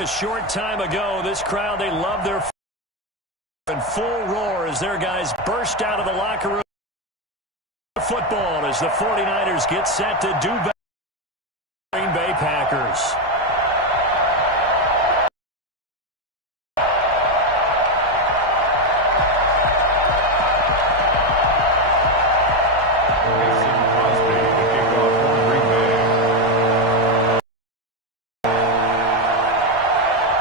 a short time ago. This crowd, they love their in full roar as their guys burst out of the locker room. Football as the 49ers get set to do battle. Green Bay Packers.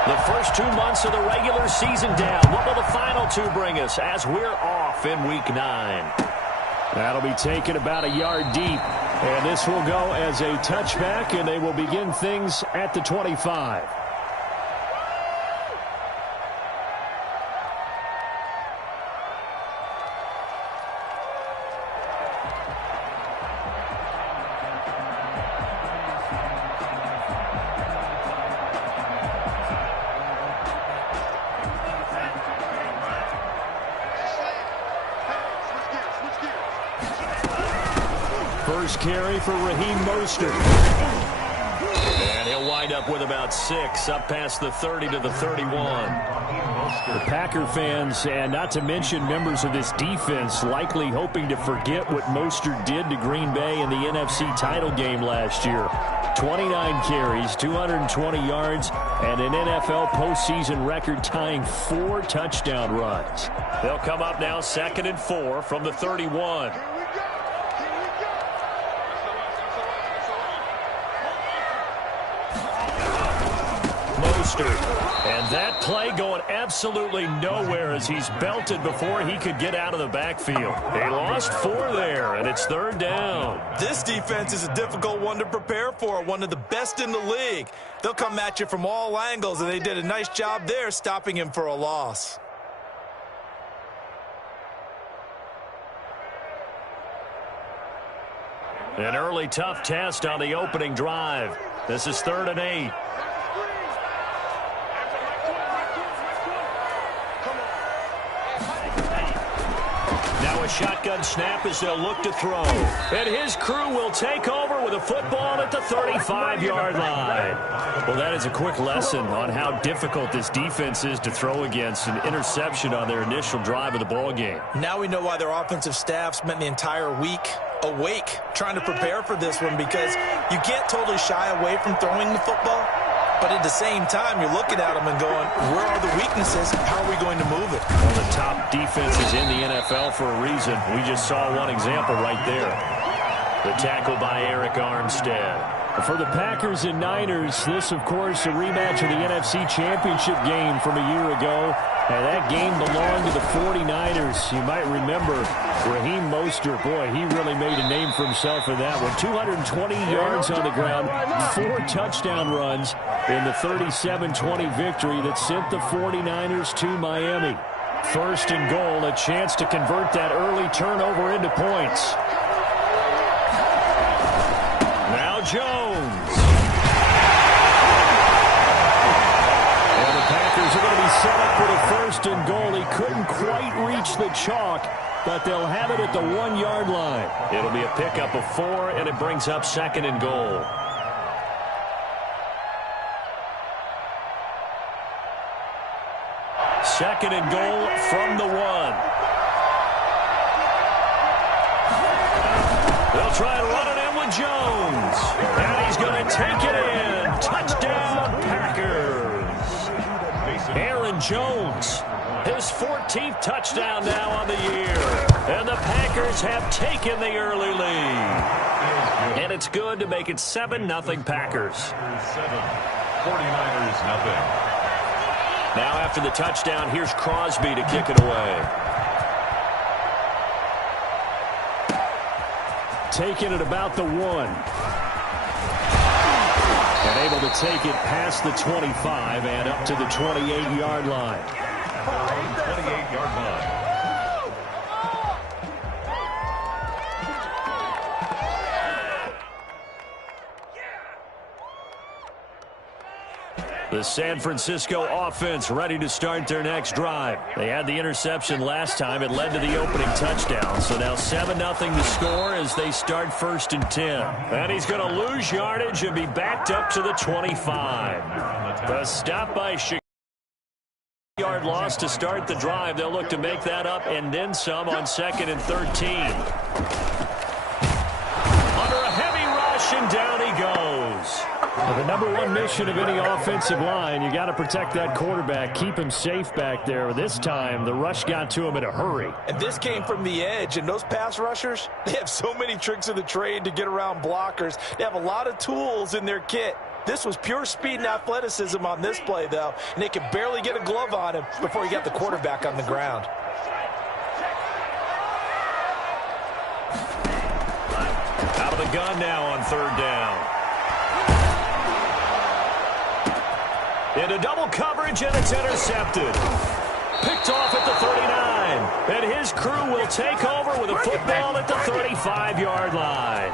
The first 2 months of the regular season down. What will the final 2 bring us as we're off in Week 9? That'll be taken about a yard deep. And this will go as a touchback, and they will begin things at the 25. First carry for Raheem Mostert. And he'll wind up with about 6, up past the 30 to the 31. The Packer fans, and not to mention members of this defense, likely hoping to forget what Mostert did to Green Bay in the NFC title game last year. 29 carries, 220 yards, and an NFL postseason record-tying 4 touchdown runs. They'll come up now 2nd and 4 from the 31. And that play going absolutely nowhere as he's belted before he could get out of the backfield. They lost 4 there, and it's 3rd down. This defense is a difficult one to prepare for, one of the best in the league. They'll come at you from all angles, and they did a nice job there stopping him for a loss. An early tough test on the opening drive. This is 3rd and 8. Shotgun snap as they'll look to throw. And his crew will take over with a football at the 35-yard line. Well, that is a quick lesson on how difficult this defense is to throw against. An interception on their initial drive of the ball game. Now we know why their offensive staff spent the entire week awake trying to prepare for this one, because you can't totally shy away from throwing the football. But at the same time, you're looking at them and going, where are the weaknesses? How are we going to move it? One of the top defenses in the NFL for a reason. We just saw one example right there. The tackle by Eric Armstead. For the Packers and Niners, this, of course, a rematch of the NFC Championship game from a year ago. And that game belonged to the 49ers. You might remember Raheem Mostert. Boy, he really made a name for himself in that one. 220 yards on the ground, 4 touchdown runs in the 37-20 victory that sent the 49ers to Miami. 1st and goal, a chance to convert that early turnover into points. Now Jones. And the Packers are going to be set up with a 1st and goal. He couldn't quite reach the chalk, but they'll have it at the 1-yard line. It'll be a pickup of 4, and it brings up 2nd and goal. Second and goal from the 1. They'll try and run it in with Jones. And he's going to take it in. Touchdown, Packers. Aaron Jones, his 14th touchdown now on the year. And the Packers have taken the early lead. And it's good to make it 7-0 Packers. 49ers nothing. Now after the touchdown, here's Crosby to kick it away. Taking it about the 1. And able to take it past the 25 and up to the 28-yard line. 28-yard line. The San Francisco offense ready to start their next drive. They had the interception last time. It led to the opening touchdown. So now 7-0 to score as they start 1st and 10. And he's going to lose yardage and be backed up to the 25. The stop by Chicago. Yard loss to start the drive. They'll look to make that up and then some on 2nd and 13. Under a heavy rush, and down he goes. Well, the number one mission of any offensive line, you got to protect that quarterback, keep him safe back there. This time, the rush got to him in a hurry. And this came from the edge, and those pass rushers, they have so many tricks of the trade to get around blockers. They have a lot of tools in their kit. This was pure speed and athleticism on this play, though, and they could barely get a glove on him before he got the quarterback on the ground. Out of the gun now on 3rd down. Into double coverage, and it's intercepted. Picked off at the 39. And his crew will take over with a football at the 35-yard line.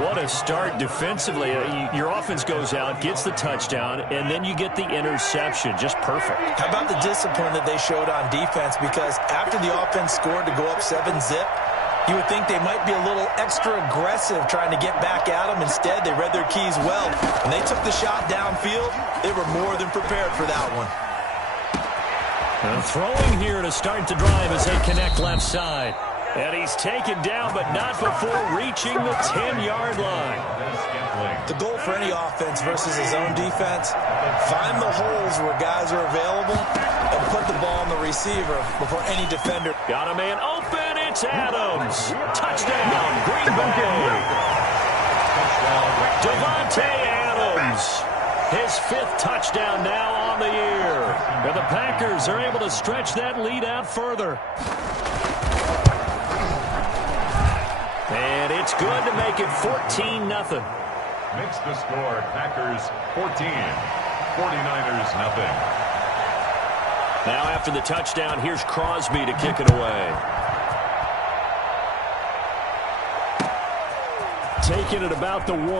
What a start defensively. Your offense goes out, gets the touchdown, and then you get the interception. Just perfect. How about the discipline that they showed on defense? Because after the offense scored to go up 7-zip, you would think they might be a little extra aggressive trying to get back at them. Instead, they read their keys well. When they took the shot downfield, they were more than prepared for that one. And throwing here to start the drive as they connect left side. And he's taken down, but not before reaching the 10-yard line. The goal for any offense versus his own defense, find the holes where guys are available and put the ball on the receiver before any defender. Got a man open. It's Adams. Touchdown, Green Bay. Davante Adams. His 5th touchdown now on the year. And the Packers are able to stretch that lead out further. And it's good to make it 14-0. Makes the score Packers 14, 49ers nothing. Now after the touchdown, here's Crosby to kick it away. Taking it about the 1. And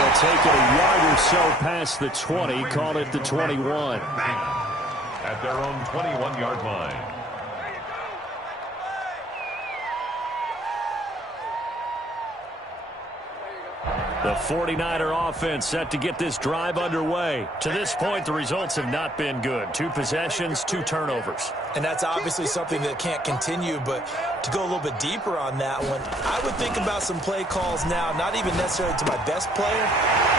he'll take it a yard or so past the 20, call it the 21. At their own 21-yard line. The 49er offense set to get this drive underway. To this point, the results have not been good. 2 possessions, 2 turnovers. And that's obviously something that can't continue, but to go a little bit deeper on that one, I would think about some play calls now, not even necessarily to my best player,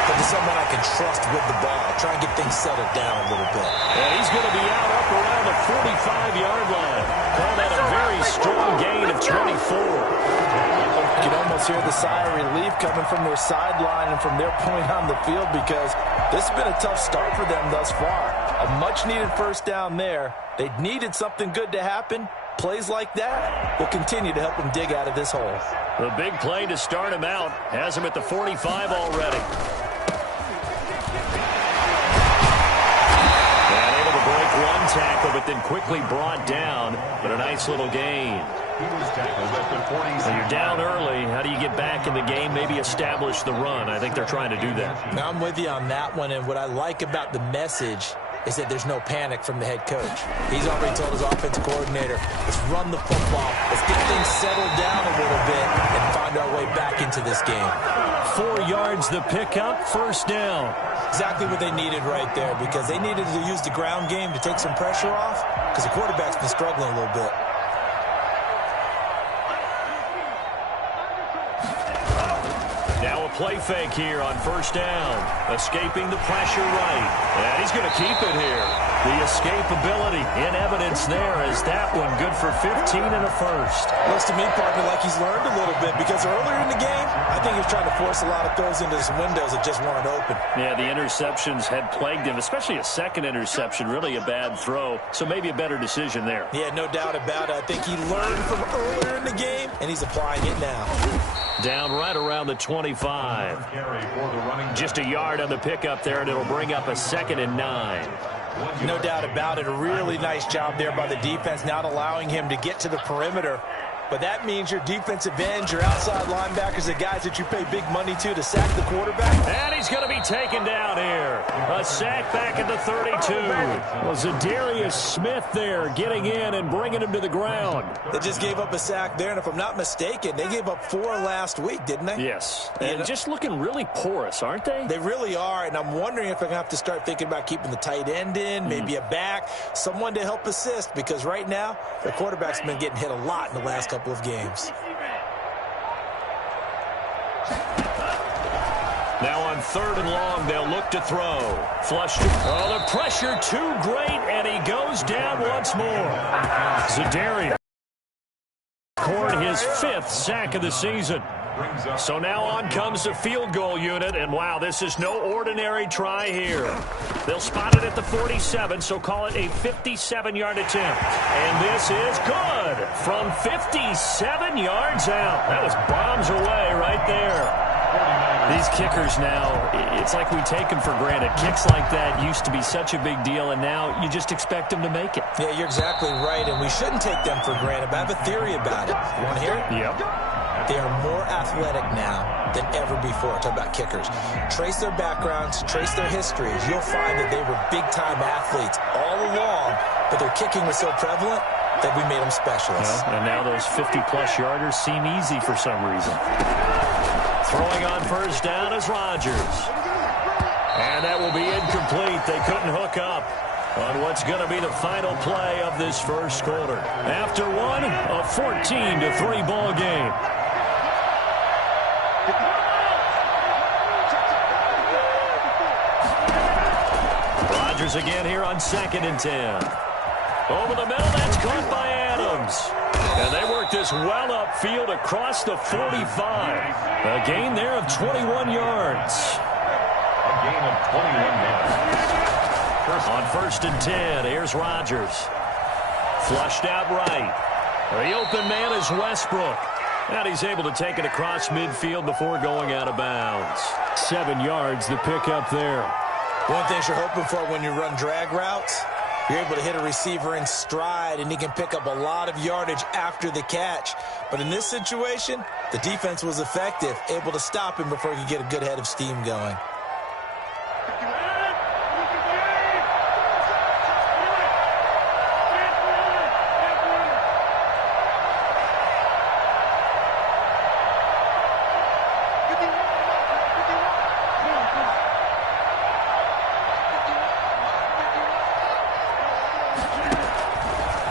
but to someone I can trust with the ball. Try and get things settled down a little bit. And he's going to be out up around the 45-yard line. Call that a very strong gain of 24. You can almost hear the sigh of relief coming from their sideline and from their point on the field, because this has been a tough start for them thus far. A much-needed 1st down there. They needed something good to happen. Plays like that will continue to help them dig out of this hole. The big play to start him out has him at the 45 already. And able to break 1 tackle, but then quickly brought down. But a nice little gain. He was tackled at the 46. So you're down early. How do you get back in the game? Maybe establish the run. I think they're trying to do that. Now I'm with you on that one, and what I like about the message is that there's no panic from the head coach. He's already told his offensive coordinator, let's run the football, let's get things settled down a little bit and find our way back into this game. 4 yards the pickup, 1st down. Exactly what they needed right there, because they needed to use the ground game to take some pressure off, because the quarterback's been struggling a little bit. Now a play fake here on 1st down. Escaping the pressure right. And he's going to keep it here. The escapability in evidence there as that one good for 15 and a 1st. Looks to me, partner, like he's learned a little bit, because earlier in the game, I think he was trying to force a lot of throws into some windows that just weren't open. Yeah, the interceptions had plagued him, especially a 2nd interception, really a bad throw. So maybe a better decision there. Yeah, no doubt about it. I think he learned from earlier in the game, and he's applying it now. Down right around the 25. Just a yard on the pickup there, and it'll bring up a 2nd and 9. No doubt about it. A really nice job there by the defense, not allowing him to get to the perimeter But that means your defensive ends, your outside linebackers, the guys that you pay big money to sack the quarterback. And he's going to be taken down here. A sack back at the 32. Well, Zadarius Smith there getting in and bringing him to the ground. They just gave up a sack there, and if I'm not mistaken, they gave up 4 last week, didn't they? Yes. And just looking really porous, aren't they? They really are, and I'm wondering if they're going to have to start thinking about keeping the tight end in, maybe a back, someone to help assist, because right now, the quarterback's been getting hit a lot in the last couple of games. Now on 3rd and long, they'll look to throw. Flushed. Oh, the pressure too great, and he goes down once more. Zadarius scored his 5th sack of the season. So now on comes the field goal unit, and wow, this is no ordinary try here. They'll spot it at the 47, so call it a 57-yard attempt. And this is good from 57 yards out. That was bombs away right there. These kickers now, it's like we take them for granted. Kicks like that used to be such a big deal, and now you just expect them to make it. Yeah, you're exactly right, and we shouldn't take them for granted, but I have a theory about it. You want to hear it? Yep. They are more athletic now than ever before. Talk about kickers. Trace their backgrounds, trace their histories. You'll find that they were big-time athletes all along, but their kicking was so prevalent that we made them specialists. And now those 50-plus yarders seem easy for some reason. Throwing on 1st down is Rodgers. And that will be incomplete. They couldn't hook up on what's going to be the final play of this 1st quarter. After one, a 14-3 ball game. Rodgers again here on 2nd and 10. Over the middle, that's caught by Adams. And they work this well upfield across the 45. A gain there of 21 yards. A gain of 21 yards. On 1st and 10, here's Rodgers. Flushed out right. The open man is Westbrook. And he's able to take it across midfield before going out of bounds. 7 yards, the pickup there. One thing you're hoping for when you run drag routes, you're able to hit a receiver in stride, and he can pick up a lot of yardage after the catch. But in this situation, the defense was effective, able to stop him before he could get a good head of steam going.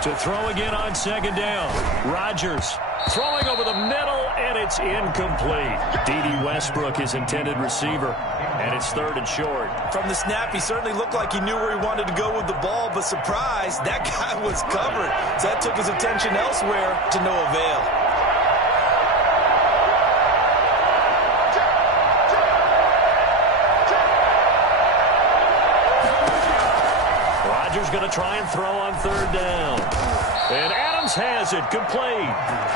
To throw again on 2nd down. Rodgers throwing over the middle, and it's incomplete. D.D. Westbrook, his intended receiver, and it's 3rd and short. From the snap, he certainly looked like he knew where he wanted to go with the ball, but surprise, that guy was covered. So that took his attention elsewhere to no avail. Rodgers going to try and throw on 3rd down. And Adams has it complete.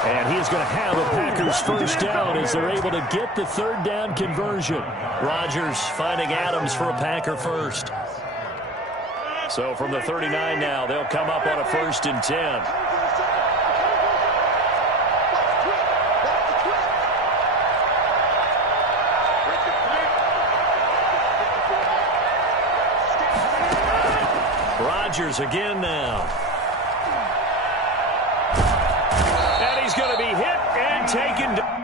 And he is going to have a Packers 1st down as they're able to get the 3rd down conversion. Rodgers finding Adams for a Packer 1st. So from the 39 now, they'll come up on a 1st and 10. Rodgers again now. And he's going to be hit and taken down.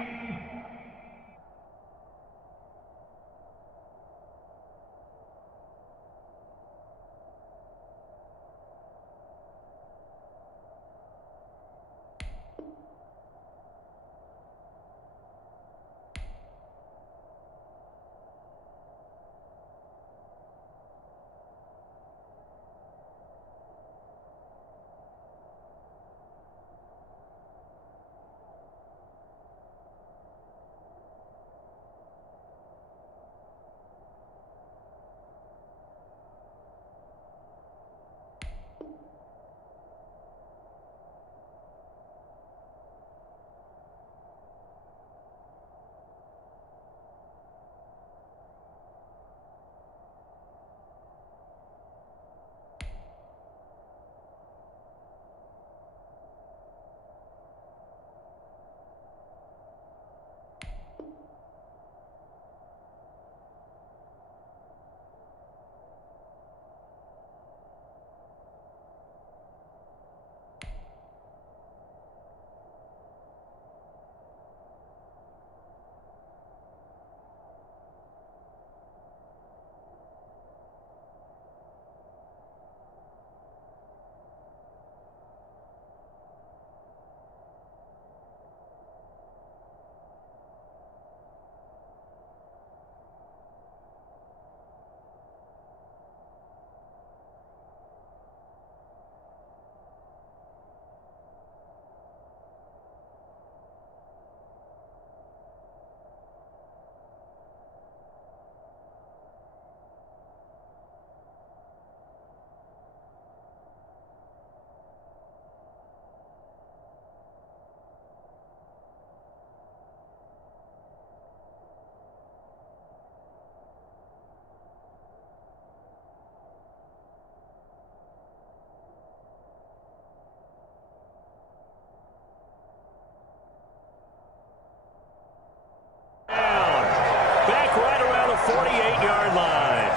back right around the 48-yard line.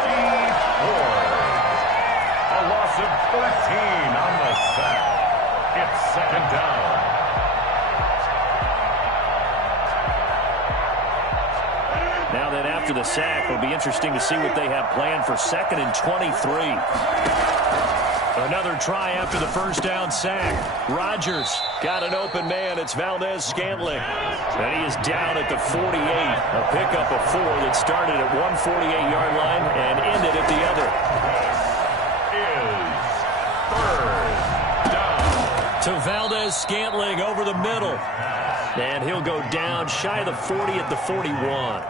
Steve Ford. A loss of 13 on the sack. It's second down. Now then, after the sack, it'll be interesting to see what they have planned for 2nd and 23. Another try after the first down sack. Rodgers got an open man. It's Valdez-Scantling. And he is down at the 48. A pickup of 4 that started at one 48-yard line and ended at the other. Is third down. To Valdez-Scantling over the middle. And he'll go down shy of the 40 at the 41.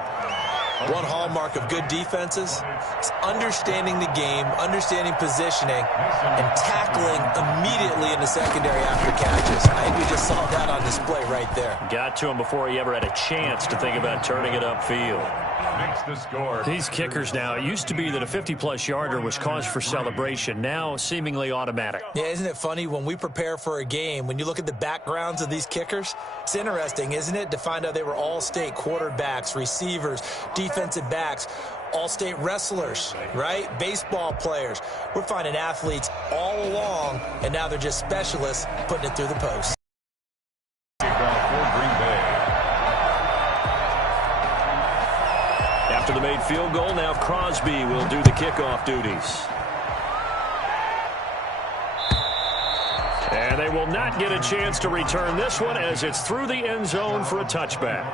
One hallmark of good defenses is understanding the game, understanding positioning, and tackling immediately in the secondary after catches. I think we just saw that on display right there. Got to him before he ever had a chance to think about turning it upfield. Makes the score. These kickers now, it used to be that a 50-plus yarder was cause for celebration. Now, seemingly automatic. Yeah, isn't it funny when we prepare for a game, when you look at the backgrounds of these kickers, it's interesting, isn't it, to find out they were all-state quarterbacks, receivers, defensive backs, all-state wrestlers, right? Baseball players. We're finding athletes all along, and now they're just specialists putting it through the post. After the made field goal, now Crosby will do the kickoff duties. And they will not get a chance to return this one as it's through the end zone for a touchback.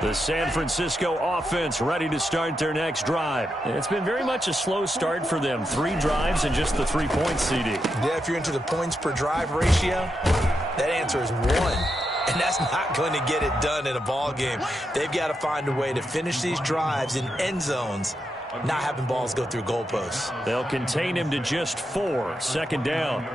The San Francisco offense ready to start their next drive. It's been very much a slow start for them. 3 drives and just the 3 points, CD. Yeah, if you're into the points per drive ratio, that answer is 1. And that's not going to get it done in a ball game. They've got to find a way to finish these drives in end zones, not having balls go through goalposts. They'll contain him to just 4. 2nd down.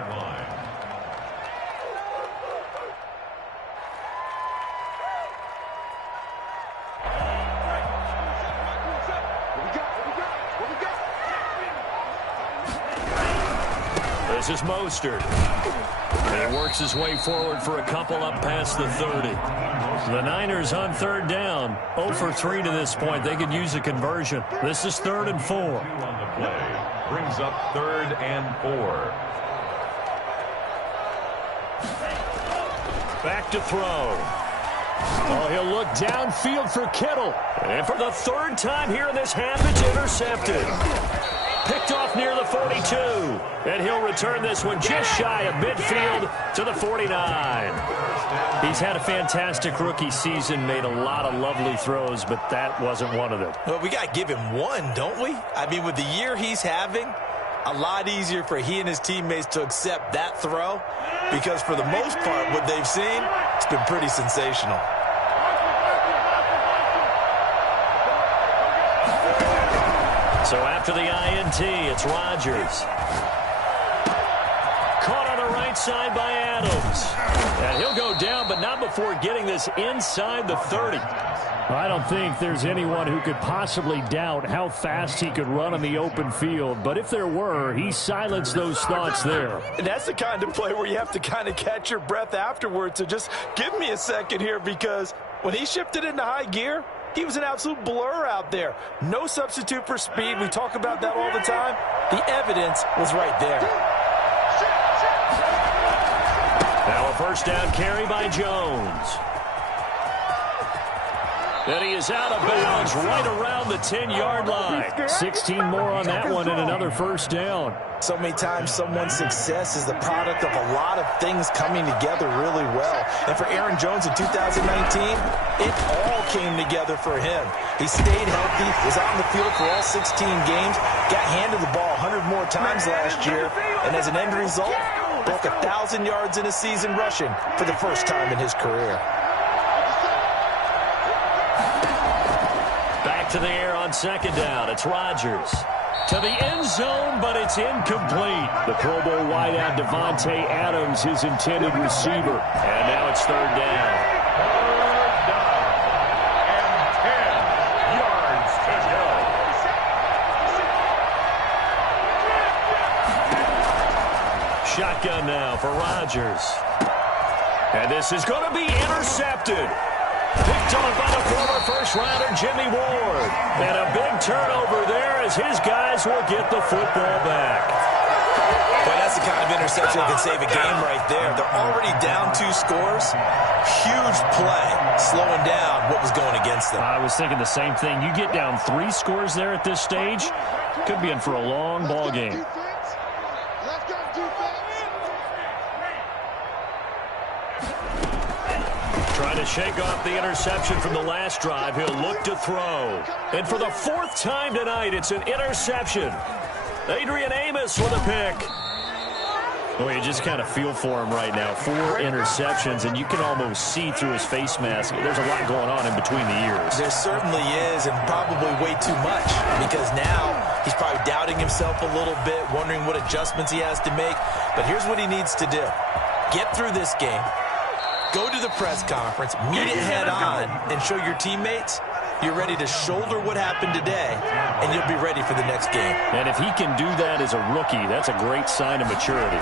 This is Mostert. And he works his way forward for a couple up past the 30. The Niners on 3rd down. 0 for 3 to this point. They could use a conversion. This is 3rd and 4. On the play. Brings up 3rd and 4. Back to throw. Oh, he'll look downfield for Kittle. And for the 3rd time here in this half, it's intercepted. Picked off near the 42. And he'll return this one just shy of midfield to the 49. He's had a fantastic rookie season, made a lot of lovely throws, but that wasn't one of them. Well, we got to give him one, don't we? I mean, with the year he's having, a lot easier for he and his teammates to accept that throw because for the most part, what they've seen, it's been pretty sensational. So after the INT, it's Rodgers. Caught on the right side by Adams. And he'll go down, but not before getting this inside the 30. I don't think there's anyone who could possibly doubt how fast he could run on the open field. But if there were, he silenced those thoughts there. And that's the kind of play where you have to kind of catch your breath afterwards. So just give me a second here because when he shifted into high gear, he was an absolute blur out there. No substitute for speed. We talk about that all the time. The evidence was right there. Now a first down carry by Jones. And he is out of bounds right around the 10-yard line. 16 more on that one and another first down. So many times someone's success is the product of a lot of things coming together really well. And for Aaron Jones in 2019, it all came together for him. He stayed healthy, was out in the field for all 16 games, got handed the ball 100 more times last year, and as an end result, broke 1,000 yards in a season rushing for the first time in his career. Back to the air on second down. It's Rodgers. To the end zone, but it's incomplete. The Pro Bowl wideout Devontae Adams, his intended receiver. And now it's third down. Rodgers. And this is going to be intercepted. Picked on by the former first-rounder Jimmy Ward. And a big turnover there as his guys will get the football back. Boy, that's the kind of interception that can save a game right there. They're already down 2 scores. Huge play, slowing down what was going against them. I was thinking the same thing. You get down 3 scores there at this stage, could be in for a long ball game. Trying to shake off the interception from the last drive. He'll look to throw. And for the 4th time tonight, it's an interception. Adrian Amos with a pick. Well, you just kind of feel for him right now. 4 interceptions, and you can almost see through his face mask. There's a lot going on in between the ears. There certainly is, and probably way too much, because now he's probably doubting himself a little bit, wondering what adjustments he has to make. But here's what he needs to do. Get through this game. Go to the press conference, meet it head on, and show your teammates you're ready to shoulder what happened today, and you'll be ready for the next game. And if he can do that as a rookie, that's a great sign of maturity.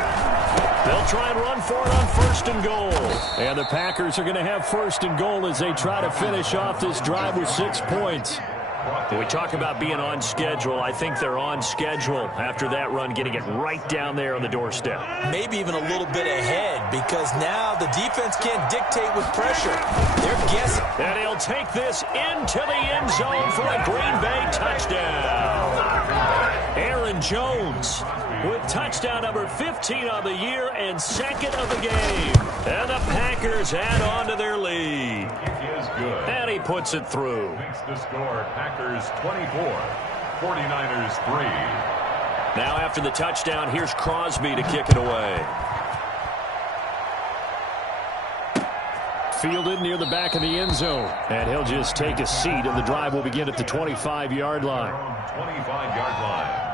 They'll try and run for it on 1st and goal. And the Packers are going to have 1st and goal as they try to finish off this drive with 6 points. When we talk about being on schedule, I think they're on schedule after that run, getting it right down there on the doorstep. Maybe even a little bit ahead, because now the defense can't dictate with pressure. They're guessing. And he'll take this into the end zone for a Green Bay touchdown. Aaron Jones with touchdown number 15 on the year and 2nd of the game. And the Packers add on to their lead. And he puts it through. Makes the score Packers 24, 49ers 3. Now after the touchdown, here's Crosby to kick it away. Fielded near the back of the end zone. And he'll just take a seat, and the drive will begin at the 25-yard line. 25-yard line.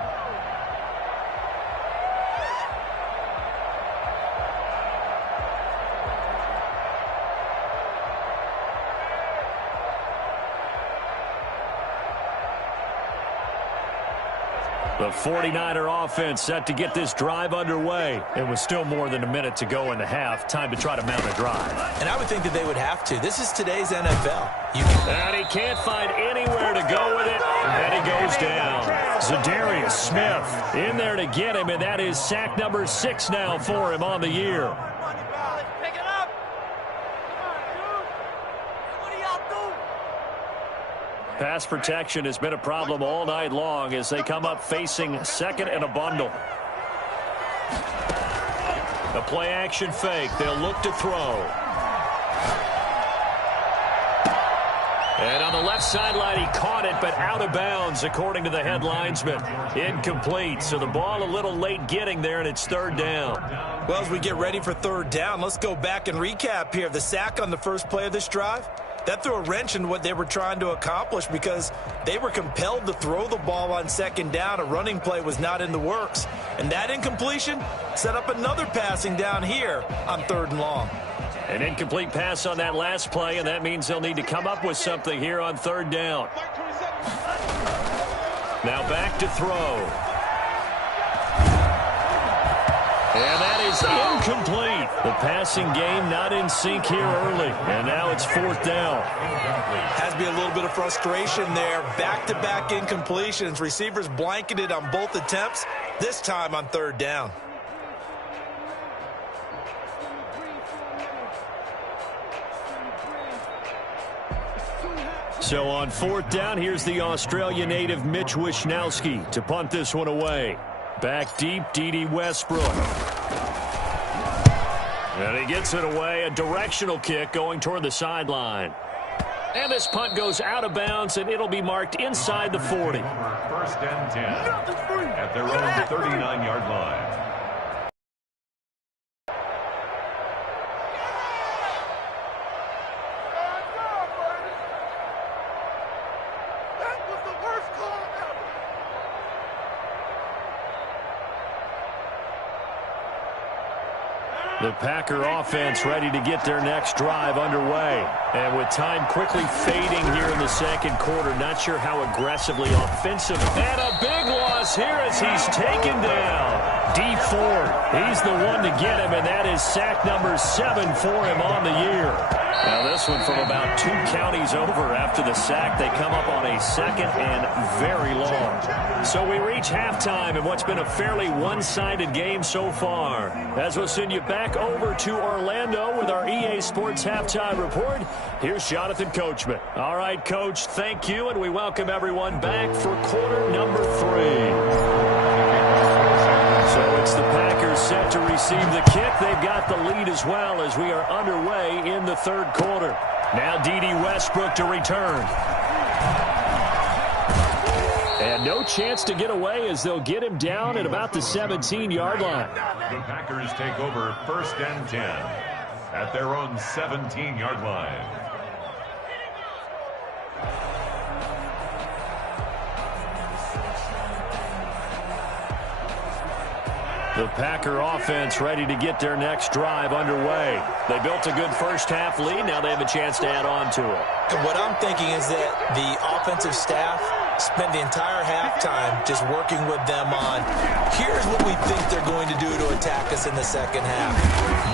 The 49er offense set to get this drive underway. It was still more than a minute to go in the half. Time to try to mount a drive. And I would think that they would have to. This is today's NFL. And he can't find anywhere to go with it. And he goes down. Zadarius Smith in there to get him, and that is sack number 6 now for him on the year. Pass protection has been a problem all night long as they come up facing 2nd and a bundle. A play-action fake. They'll look to throw. And on the left sideline, he caught it, but out of bounds, according to the head linesman. Incomplete, so the ball a little late getting there, and it's 3rd down. Well, as we get ready for 3rd down, let's go back and recap here. The sack on the first play of this drive, that threw a wrench in what they were trying to accomplish because they were compelled to throw the ball on 2nd down. A running play was not in the works. And that incompletion set up another passing down here on 3rd and long. An incomplete pass on that last play, and that means they'll need to come up with something here on 3rd down. Now back to throw. And that is incomplete. The passing game not in sync here early. And now it's 4th down. Has to be a little bit of frustration there. Back-to-back incompletions. Receivers blanketed on both attempts, this time on 3rd down. So on 4th down, here's the Australia native Mitch Wishnowsky to punt this one away. Back deep, Dede Westbrook. And he gets it away, a directional kick going toward the sideline. And this punt goes out of bounds, and it'll be marked inside the 40. 1st and 10 at their own 39-yard line. The Packer offense ready to get their next drive underway. And with time quickly fading here in the second quarter, not sure how aggressively offensive. And a big loss here as he's taken down. Dee Ford, he's the one to get him, and that is sack number 7 for him on the year. Now this one from about 2 counties over after the sack. They come up on a second and very long. So we reach halftime in what's been a fairly one-sided game so far. As we'll send you back over to Orlando with our EA Sports Halftime Report, here's Jonathan Coachman. All right, Coach, thank you, and we welcome everyone back for quarter number 3. So it's the Packers set to receive the kick. They've got the lead as well as we are underway in the third quarter. Now D.D. Westbrook to return. And no chance to get away as they'll get him down at about the 17-yard line. The Packers take over 1st and 10 at their own 17-yard line. The Packer offense ready to get their next drive underway. They built a good first-half lead. Now they have a chance to add on to it. And what I'm thinking is that the offensive staff spent the entire halftime just working with them on, here's what we think they're going to do to attack us in the second half.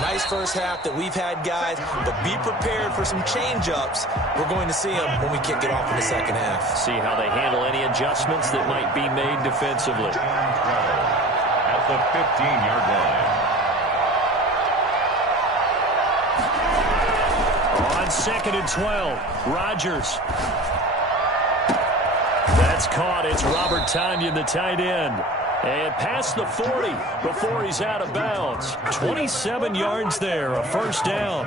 Nice first half that we've had, guys, but be prepared for some change-ups. We're going to see them when we kick it off in the second half. See how they handle any adjustments that might be made defensively. The 15-yard line. On 2nd and 12, Rodgers. That's caught. It's Robert Tonyan, the tight end. And past the 40 before he's out of bounds. 27 yards there, a first down.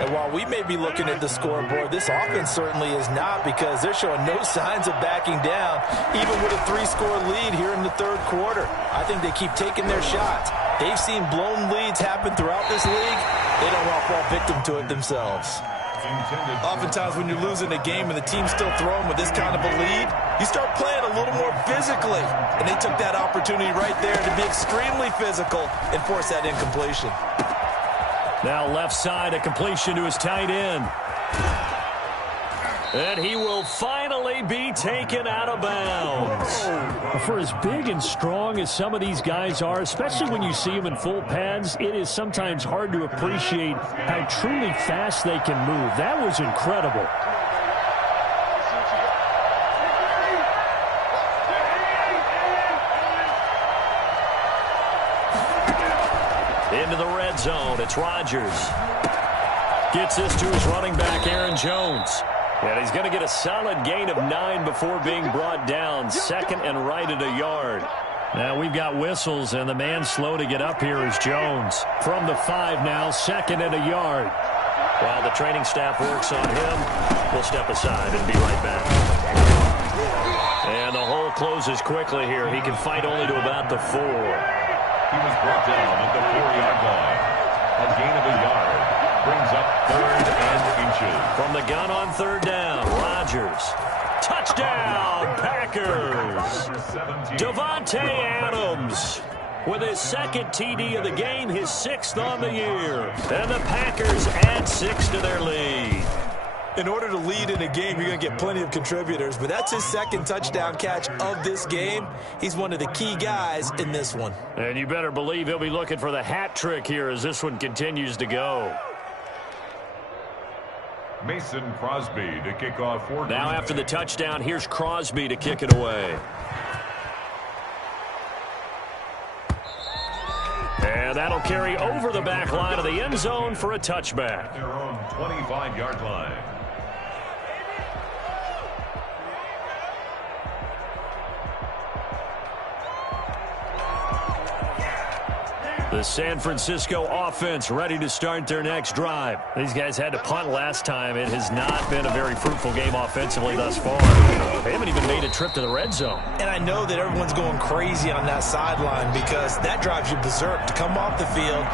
And while we may be looking at the scoreboard, this offense certainly is not, because they're showing no signs of backing down, even with a 3-score lead here in the third quarter. I think they keep taking their shots. They've seen blown leads happen throughout this league. They don't want to fall victim to it themselves. Oftentimes when you're losing a game and the team's still throwing with this kind of a lead, you start playing a little more physically. And they took that opportunity right there to be extremely physical and force that incompletion. Now left side, a completion to his tight end. And he will finally be taken out of bounds. For as big and strong as some of these guys are, especially when you see them in full pads, it is sometimes hard to appreciate how truly fast they can move. That was incredible. Into the red zone, it's Rodgers. Gets this to his running back, Aaron Jones. And he's going to get a solid gain of 9 before being brought down. 2nd and right at a yard. Now we've got whistles, and the man slow to get up here is Jones. From the 5 now, 2nd and a yard. While the training staff works on him, we'll step aside and be right back. And the hole closes quickly here. He can fight only to about the 4. He was brought down at the 4-yard line. A gain of a yard brings up 3rd and inches. From the gun on 3rd down, Rodgers. Touchdown, Packers. Davante Adams with his 2nd TD of the game, his 6th on the year. And the Packers add 6 to their lead. In order to lead in a game, you're going to get plenty of contributors, but that's his 2nd touchdown catch of this game. He's one of the key guys in this one. And you better believe he'll be looking for the hat trick here as this one continues to go. Mason Crosby to kick off for now after the touchdown, here's Crosby to kick it away. And that'll carry over the back line of the end zone for a touchback. Their own 25-yard line. The San Francisco offense ready to start their next drive. These guys had to punt last time. It has not been a very fruitful game offensively thus far. They haven't even made a trip to the red zone. And I know that everyone's going crazy on that sideline because that drives you berserk to come off the field,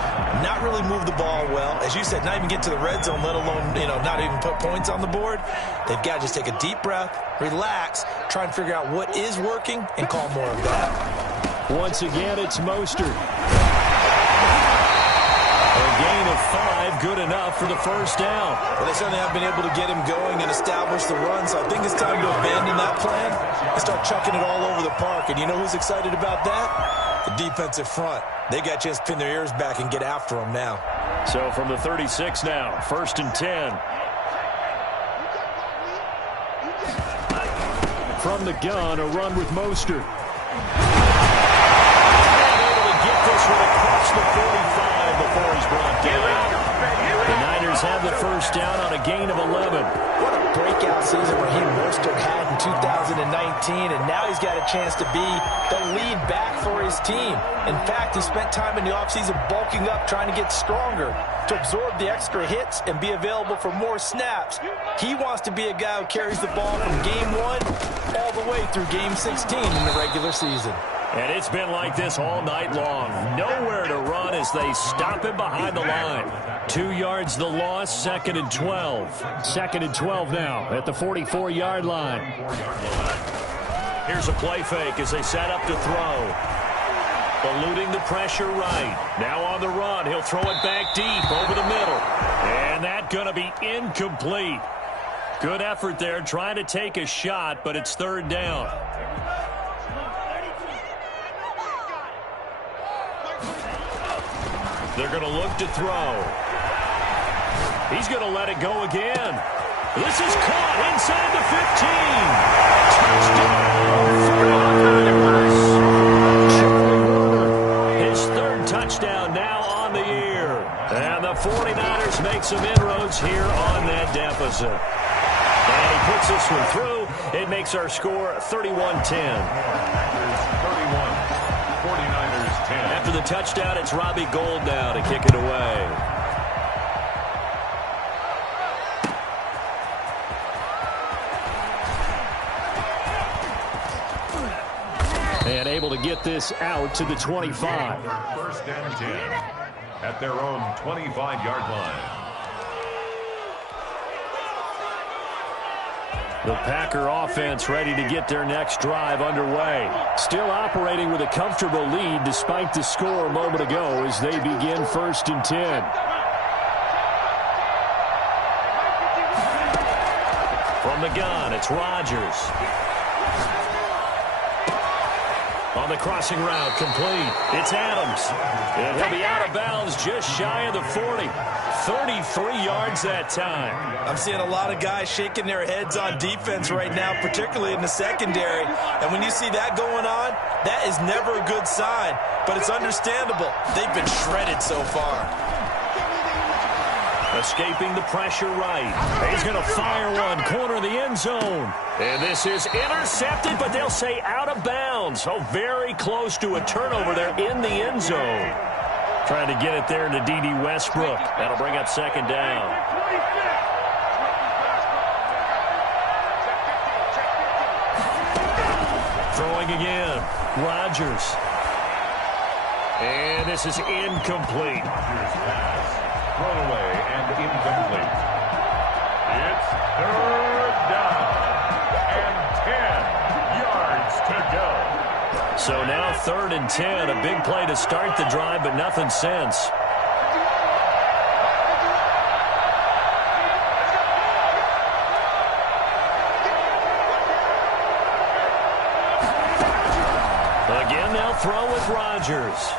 not really move the ball well. As you said, not even get to the red zone, let alone, not even put points on the board. They've got to just take a deep breath, relax, try and figure out what is working, and call more of that. Once again, it's Mostert. And 5, good enough for the first down. Well, they certainly haven't been able to get him going and establish the run, so I think it's time to abandon that plan and start chucking it all over the park. And you know who's excited about that? The defensive front. They got a chance to pin their ears back and get after him now. So from the 36 now, 1st and 10. From the gun, a run with Mostert. Able to get this one across the 45 before he's brought down. The Niners have the first down on a gain of 11. What a breakout season Raheem Mostert had in 2019, and now he's got a chance to be the lead back for his team. In fact, he spent time in the offseason bulking up, trying to get stronger, to absorb the extra hits and be available for more snaps. He wants to be a guy who carries the ball from game 1 all the way through game 16 in the regular season. And it's been like this all night long. Nowhere to run as they stop him behind the line. 2 yards the loss, 2nd and 12. 2nd and 12 now at the 44-yard line. Here's a play fake as they set up to throw. Eluding the pressure right. Now on the run. He'll throw it back deep over the middle. And that's going to be incomplete. Good effort there trying to take a shot, but it's 3rd down. They're going to look to throw. He's going to let it go again. This is caught inside the 15. Touchdown. His 3rd touchdown now on the year. And the 49ers make some inroads here on that deficit. And he puts this one through. It makes our score 31-10. After the touchdown, it's Robbie Gould now to kick it away. And able to get this out to the 25. 1st and 10 at their own 25-yard line. The Packer offense ready to get their next drive underway. Still operating with a comfortable lead despite the score a moment ago as they begin 1st and 10. From the gun, it's Rodgers. On the crossing route, complete. It's Adams. And he'll be out of bounds just shy of the 40. 33 yards that time. I'm seeing a lot of guys shaking their heads on defense right now, particularly in the secondary. And when you see that going on, that is never a good sign. But it's understandable. They've been shredded so far. Escaping the pressure right. He's going to fire one, corner of the end zone. And this is intercepted, but they'll say out of bounds. So very close to a turnover there in the end zone. Trying to get it there to D.D. Westbrook. That'll bring up 2nd down. Throwing again. Rodgers. And this is incomplete. Thrown away and incomplete. It's 3rd down and 10 yards to go. So now 3rd and 10. A big play to start the drive, but nothing since. Again, they'll throw with Rodgers.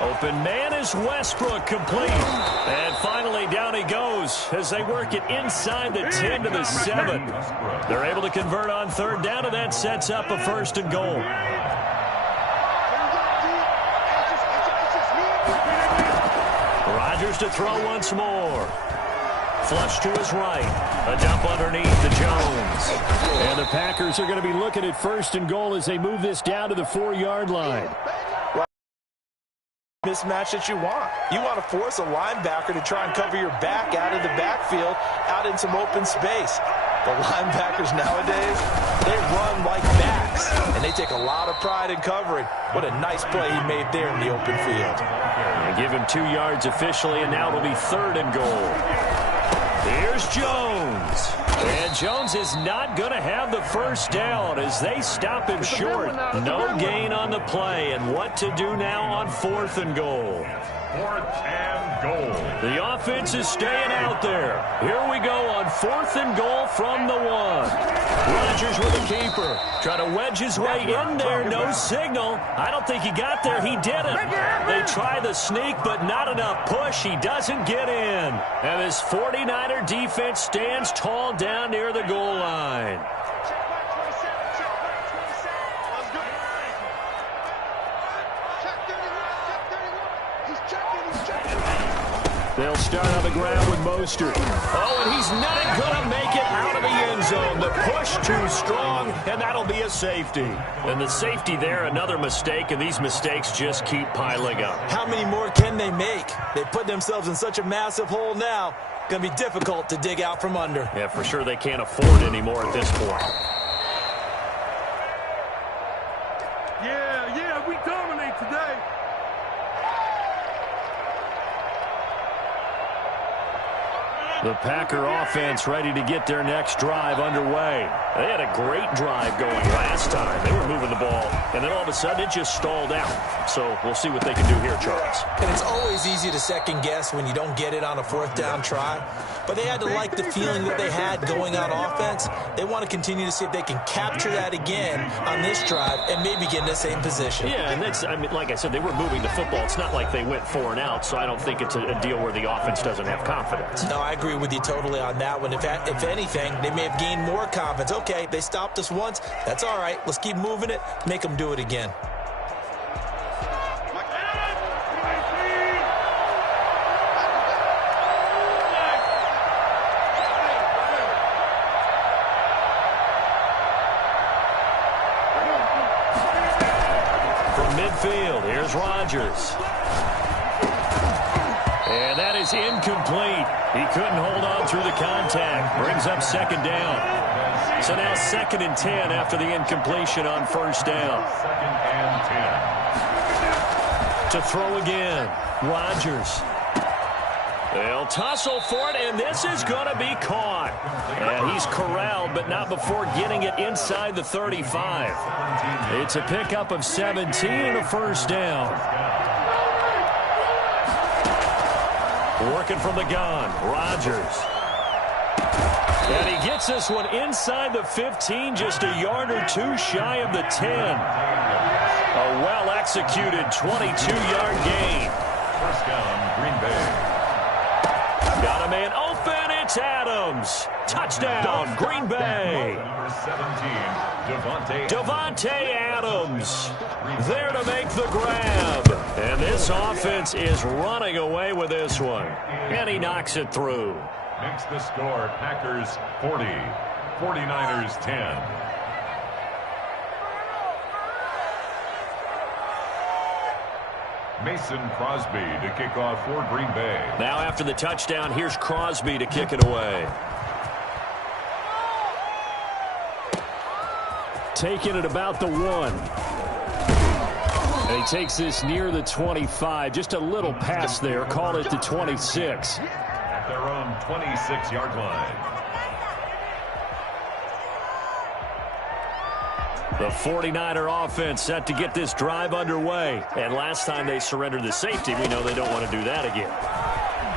Open man is Westbrook, complete. And finally down he goes as they work it inside the 10 to the 7. They're able to convert on 3rd down, and that sets up a 1st and goal. Rodgers to throw once more. Flush to his right. A dump underneath to Jones. And the Packers are going to be looking at 1st and goal as they move this down to the 4-yard line. Mismatch that you want. You want to force a linebacker to try and cover your back out of the backfield, out in some open space. The linebackers nowadays, they run like backs, and they take a lot of pride in covering. What a nice play he made there in the open field. They give him 2 yards officially, and now it'll be 3rd and goal. Here's Jones. And Jones is not going to have the first down as they stop him short. No gain on the play, and what to do now on 4th and goal. 4th and goal. The offense is staying out there. Here we go on 4th and goal from the 1. Rodgers with a keeper. Try to wedge his way in there. No signal. I don't think he got there. He didn't. They try the sneak, but not enough push. He doesn't get in. And this 49er defense stands tall down near the goal line. They'll start on the ground with Mostert. Oh, and he's not going to make it out of the end zone. The push too strong, and that'll be a safety. And the safety there, another mistake, and these mistakes just keep piling up. How many more can they make? They put themselves in such a massive hole now. Going to be difficult to dig out from under. Yeah, for sure they can't afford any more at this point. Yeah, we dominate today. The Packer offense ready to get their next drive underway. They had a great drive going last time. They were moving the ball, and then all of a sudden it just stalled out. So we'll see what they can do here, Charles. And it's always easy to second guess when you don't get it on a 4th down try. But they had to like the feeling that they had going on offense. They want to continue to see if they can capture that again on this drive and maybe get in the same position. Yeah, and that's, I mean, like I said, they were moving the football. It's not like they went 4 and out, so I don't think it's a deal where the offense doesn't have confidence. No, I agree with you totally on that one. If anything, they may have gained more confidence. Okay, they stopped us once. That's all right. Let's keep moving it. Make them do it again. From midfield, here's Rodgers. And that is incomplete. He couldn't hold on through the contact. Brings up 2nd down. So now 2nd and 10 after the incompletion on 1st down. 2nd and 10. To throw again, Rodgers. They'll tussle for it, and this is going to be caught. And he's corralled, but not before getting it inside the 35. It's a pickup of 17 and a 1st down. Working from the gun, Rodgers. And he gets this one inside the 15, just a yard or 2 shy of the 10. A well-executed 22-yard gain. 1st down, Green Bay. Got a man open, it's Adams. Touchdown, Green Bay. Number 17, Davante Adams there to make the grab. And this offense is running away with this one. And he knocks it through. Makes the score Packers 40, 49ers 10. Mason Crosby to kick off for Green Bay. Now after the touchdown, here's Crosby to kick it away. Taking it about the 1. And he takes this near the 25. Just a little pass there. Call it the 26. At their own 26-yard line. The 49er offense set to get this drive underway. And last time they surrendered the safety, we know they don't want to do that again.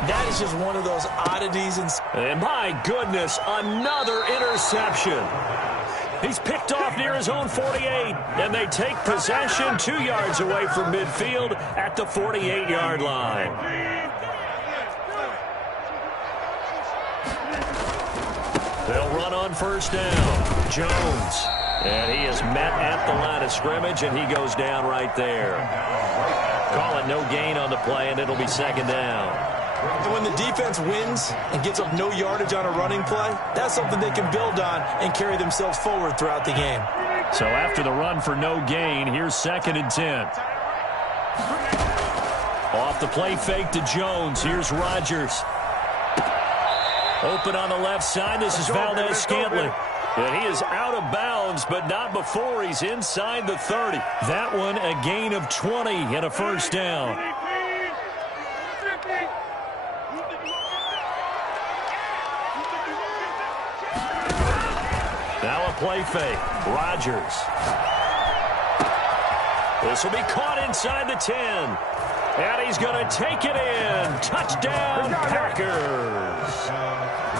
That is just one of those oddities. And my goodness, another interception. He's picked off near his own 48, and they take possession 2 yards away from midfield at the 48-yard line. They'll run on 1st down. Jones. And he is met at the line of scrimmage, and he goes down right there. Call it no gain on the play, and it'll be 2nd down. And when the defense wins and gets up no yardage on a running play, that's something they can build on and carry themselves forward throughout the game. So after the run for no gain, here's 2nd and 10. Off the play fake to Jones. Here's Rodgers. Open on the left side. This is Valdez-Scantling. And he is out of bounds, but not before he's inside the 30. That one a gain of 20 and a 1st down. Now a play fake. Rodgers. This will be caught inside the 10. And he's going to take it in. Touchdown, Packers.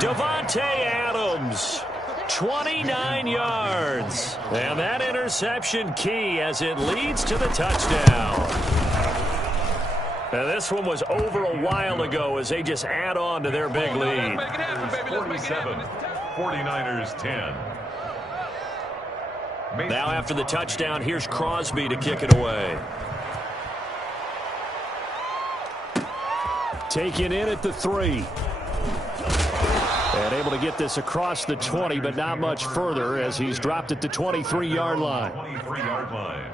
Davante Adams, 29 yards. And that interception key as it leads to the touchdown. Now, this one was over a while ago as they just add on to their big lead. 47, 49ers 10. Now after the touchdown, here's Crosby to kick it away. Taken in at the 3. And able to get this across the 20, but not much further as he's dropped at the 23-yard line. 23-yard line.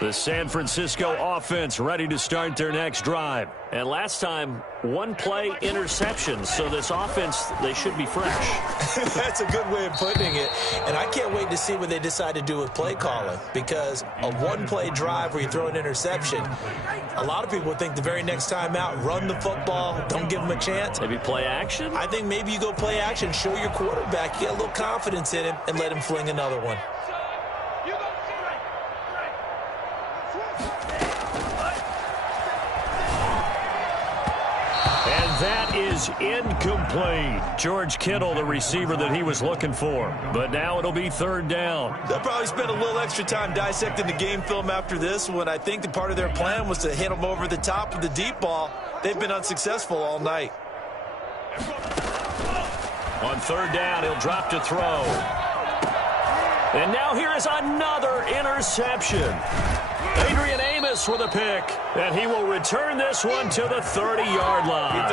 The San Francisco offense ready to start their next drive. And last time, one-play interception. So this offense, they should be fresh. That's a good way of putting it. And I can't wait to see what they decide to do with play calling. Because a one-play drive where you throw an interception, a lot of people think the very next time out, run the football, don't give them a chance. Maybe play action? I think maybe you go play action, show your quarterback, get a little confidence in him, and let him fling another one. That is incomplete. George Kittle, the receiver that he was looking for. But now it'll be third down. They'll probably spend a little extra time dissecting the game film after this one. I think the part of their plan was to hit him over the top of the deep ball. They've been unsuccessful all night. On third down, he'll drop to throw. And now here is another interception. Adrian Amos with a pick, and he will return this one to the 30-yard line.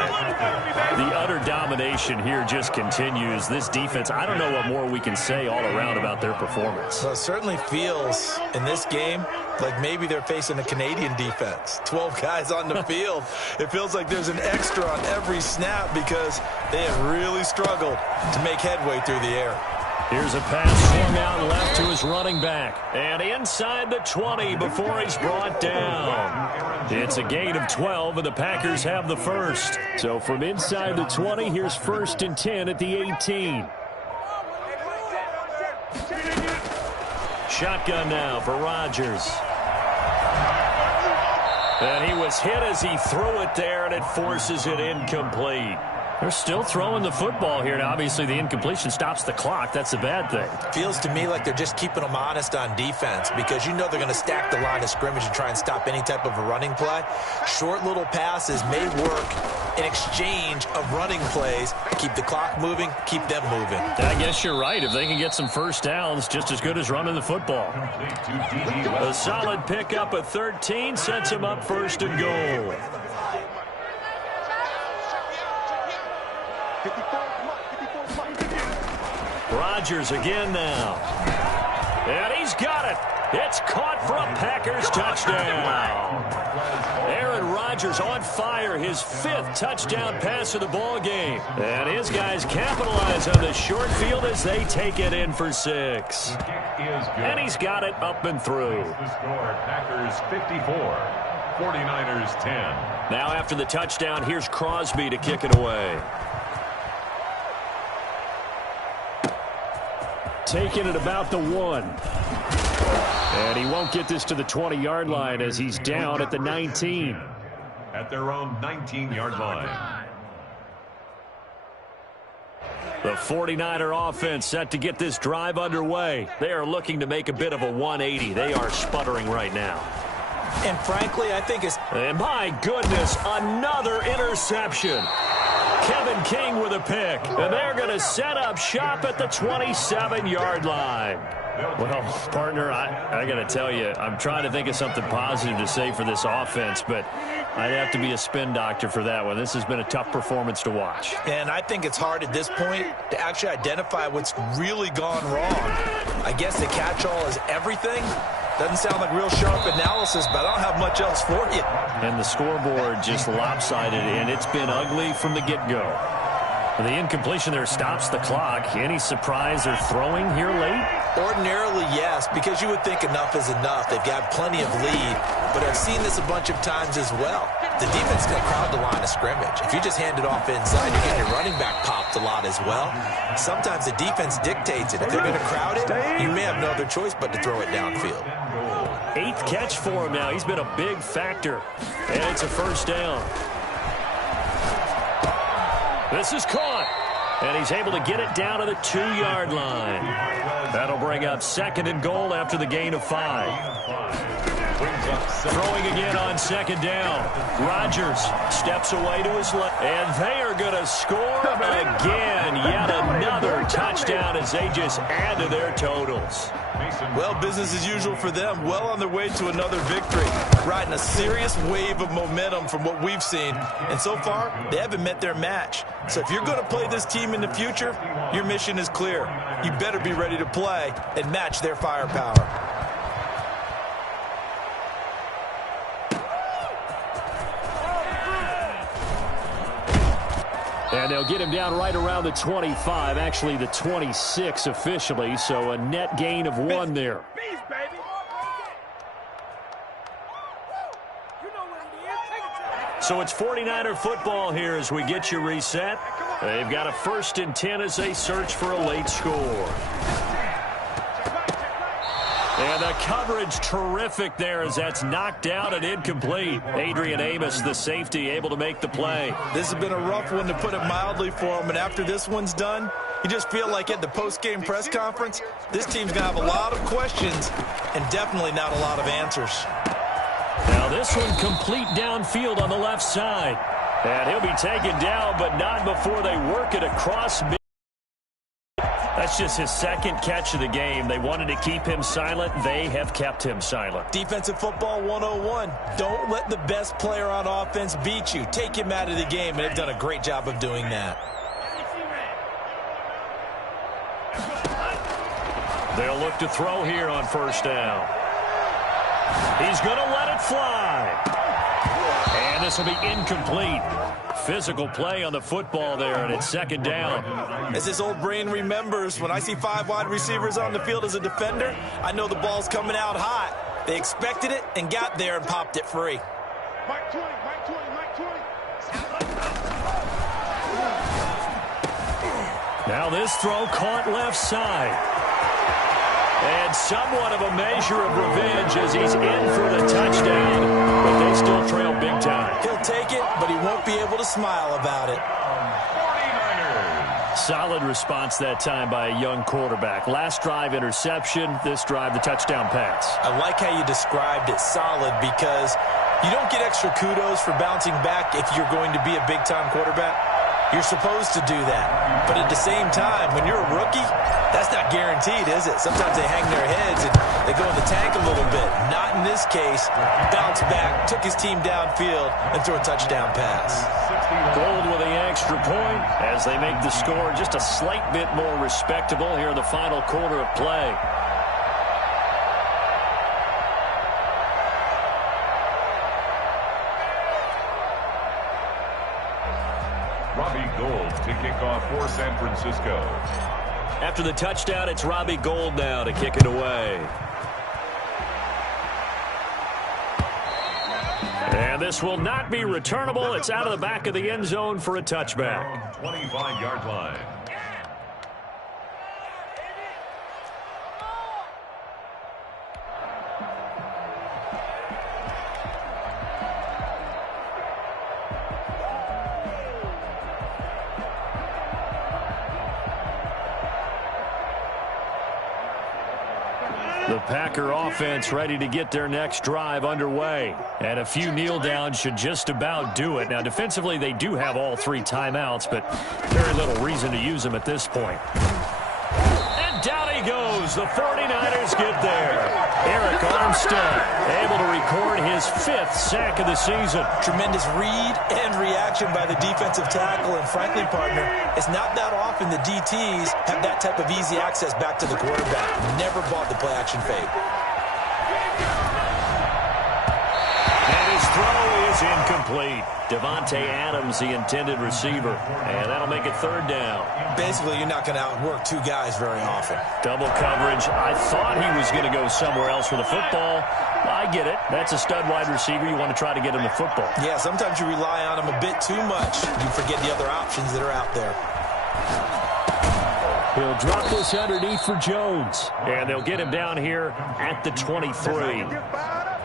The utter domination here just continues. This defense, I don't know what more we can say all around about their performance. Well, it certainly feels in this game like maybe they're facing a Canadian defense. 12 guys on the field. It feels like there's an extra on every snap because they have really struggled to make headway through the air. Here's a pass swung out left to his running back. And inside the 20 before he's brought down. It's a gain of 12, and the Packers have the first. So from inside the 20, here's 1st and 10 at the 18. Shotgun now for Rodgers. And he was hit as he threw it there, and it forces it incomplete. They're still throwing the football here. Now, obviously, the incompletion stops the clock. That's a bad thing. Feels to me like they're just keeping them honest on defense because you know they're going to stack the line of scrimmage and try and stop any type of a running play. Short little passes may work in exchange of running plays. Keep the clock moving, keep them moving. I guess you're right. If they can get some first downs, just as good as running the football. A solid pickup at 13 sets him up 1st and goal. Rodgers again now. And he's got it. It's caught for a Packers touchdown. Aaron Rodgers on fire, his 5th touchdown pass of the ball game. And his guys capitalize on the short field as they take it in for 6. And he's got it up and through. The score, Packers 54, 49ers 10. Now after the touchdown, here's Crosby to kick it away. Taken at about the 1. And he won't get this to the 20-yard line as he's down at the 19. At their own 19-yard line. The 49er offense set to get this drive underway. They are looking to make a bit of a 180. They are sputtering right now. And frankly, I think it's... And my goodness, another interception. Kevin King with a pick. And they're going to set up shop at the 27-yard line. Well, partner, I got to tell you, I'm trying to think of something positive to say for this offense, but I'd have to be a spin doctor for that one. This has been a tough performance to watch. And I think it's hard at this point to actually identify what's really gone wrong. I guess the catch-all is everything. Doesn't sound like real sharp analysis, but I don't have much else for you. And the scoreboard just lopsided, and it's been ugly from the get-go. The incompletion there stops the clock. Any surprise they're throwing here late? Ordinarily, yes, because you would think enough is enough. They've got plenty of lead, but I've seen this a bunch of times as well. the defense is going to crowd the line of scrimmage. If you just hand it off inside, you're getting your running back popped a lot as well. Sometimes the defense dictates it. If they're going to crowd it, you may have no other choice but to throw it downfield. 8th catch for him now. He's been a big factor. And it's a first down. This is caught. And he's able to get it down to the 2-yard line. That'll bring up 2nd and goal after the gain of 5. Throwing again on 2nd down. Rodgers steps away to his left. And they are going to score again. Yet another touchdown as they just add to their totals. Well, business as usual for them. Well on their way to another victory. Riding a serious wave of momentum from what we've seen. And so far, they haven't met their match. So if you're going to play this team in the future, your mission is clear. You better be ready to play and match their firepower. And they'll get him down right around the 25, actually the 26 officially, so a net gain of 1 there. So it's 49er football here as we get you reset. They've got a 1st and 10 as they search for a late score. And the coverage terrific there as that's knocked out and incomplete. Adrian Amos, the safety, able to make the play. This has been a rough one, to put it mildly, for him. And after this one's done, you just feel like at the post-game press conference, this team's going to have a lot of questions and definitely not a lot of answers. Now this one complete downfield on the left side. And he'll be taken down, but not before they work it across mid. That's just his 2nd catch of the game. They wanted to keep him silent. They have kept him silent. Defensive football 101. Don't let the best player on offense beat you. Take him out of the game, and they've done a great job of doing that. They'll look to throw here on 1st down. He's going to let it fly. And this will be incomplete. Physical play on the football there, and it's 2nd down. As his old brain remembers, when I see 5 wide receivers on the field as a defender, I know the ball's coming out hot. They expected it and got there and popped it free. Mike 20, Mike 20, Mike 20. Now this throw caught left side. And somewhat of a measure of revenge as he's in for the touchdown, but they still trail big time. He'll take it, but he won't be able to smile about it. 49ers. Solid response that time by a young quarterback. Last drive interception, this drive the touchdown pass. I like how you described it, solid, because you don't get extra kudos for bouncing back if you're going to be a big-time quarterback. You're supposed to do that. But at the same time, when you're a rookie, that's not guaranteed, is it? Sometimes they hang their heads and they go in the tank a little bit. Not in this case. Bounced back, took his team downfield, and threw a touchdown pass. Gold with the extra point as they make the score just a slight bit more respectable here in the final quarter of play. Robbie Gould to kick off for San Francisco. After the touchdown, it's Robbie Gould now to kick it away. And this will not be returnable. It's out of the back of the end zone for a touchback. 25-yard line. The Packer offense ready to get their next drive underway. And a few kneel downs should just about do it. Now, defensively, they do have all 3 timeouts, but very little reason to use them at this point. And down he goes. The 49ers get there. Eric Armstead able to record his 5th sack of the season. Tremendous read and reaction by the defensive tackle. And frankly, partner, it's not that often the DTs have that type of easy access back to the quarterback. Never bought the play-action fake. And his throw is incomplete. Devontae Adams, the intended receiver. And that'll make it 3rd down. Basically, you're not going to outwork 2 guys very often. Double coverage. I thought he was going to go somewhere else with the football. I get it. That's a stud wide receiver. You want to try to get him the football. Yeah, sometimes you rely on him a bit too much. You forget the other options that are out there. He'll drop this underneath for Jones. And they'll get him down here at the 23.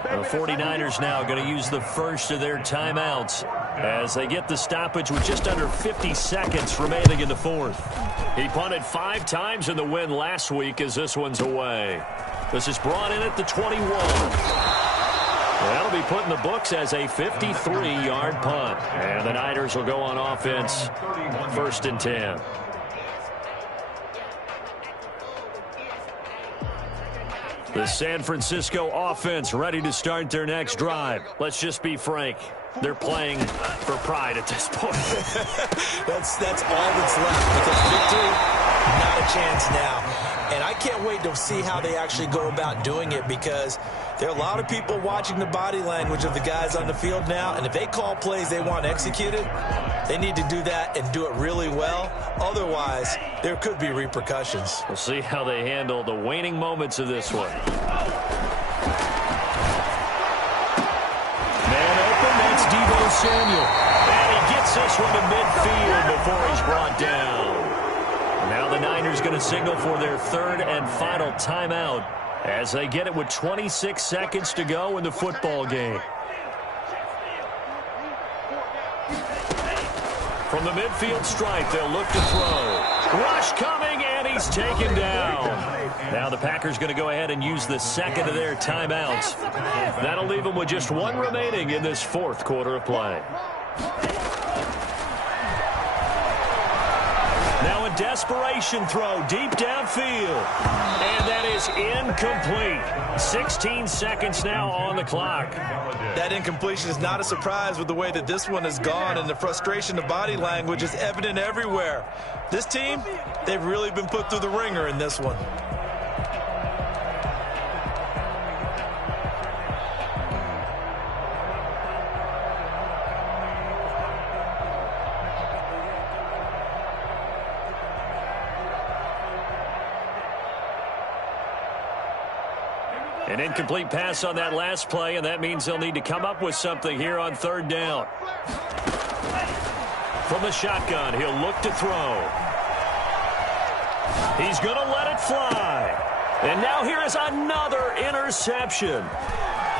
The 49ers now going to use the first of their timeouts as they get the stoppage with just under 50 seconds remaining in the fourth. He punted 5 times in the win last week as this one's away. This is brought in at the 21. That'll be put in the books as a 53-yard punt. And the Niners will go on offense, 1st and 10. The San Francisco offense ready to start their next drive. Let's just be frank. They're playing for pride at this point. That's all that's left, because victory, not a chance now. And I can't wait to see how they actually go about doing it, because there are a lot of people watching the body language of the guys on the field now, and if they call plays they want executed, they need to do that and do it really well. Otherwise, there could be repercussions. We'll see how they handle the waning moments of this one. Man open, that's Deebo Samuel. And he gets this one to midfield before he's brought down. Now the Niners going to signal for their 3rd and final timeout as they get it with 26 seconds to go in the football game. From the midfield stripe, they'll look to throw. Rush coming, and he's taken down. Now the Packers going to go ahead and use the 2nd of their timeouts. That'll leave them with just 1 remaining in this 4th quarter of play. Now a desperation throw deep downfield. And that is incomplete. 16 seconds now on the clock. That incompletion is not a surprise with the way that this one has gone, and the frustration of body language is evident everywhere. This team, they've really been put through the ringer in this one. An incomplete pass on that last play, and that means they'll need to come up with something here on 3rd down. From the shotgun, he'll look to throw. He's going to let it fly. And now here is another interception.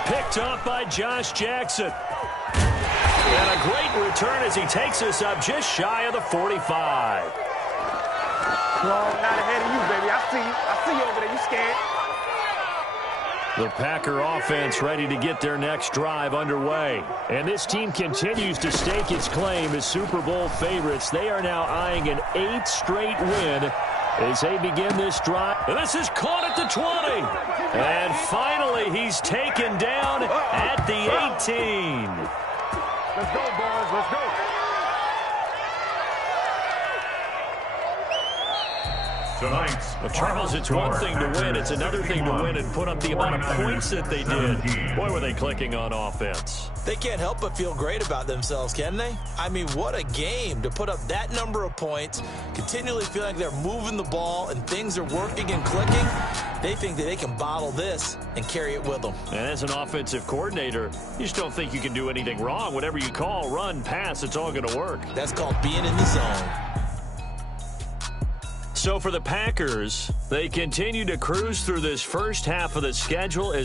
Picked up by Josh Jackson. And a great return as he takes us up just shy of the 45. No, not ahead of you, baby. I see you. I see you over there. You scared. The Packer offense ready to get their next drive underway. And this team continues to stake its claim as Super Bowl favorites. They are now eyeing an 8th straight win as they begin this drive. And this is caught at the 20. And finally, he's taken down at the 18. Let's go, boys. Let's go. Well, Charles, it's one thing to win. It's another thing to win and put up the amount of points that they did. Boy, were they clicking on offense. They can't help but feel great about themselves, can they? I mean, what a game to put up that number of points, continually feeling like they're moving the ball and things are working and clicking. They think that they can bottle this and carry it with them. And as an offensive coordinator, you just don't think you can do anything wrong. Whatever you call, run, pass, it's all going to work. That's called being in the zone. So for the Packers, they continue to cruise through this first half of the schedule as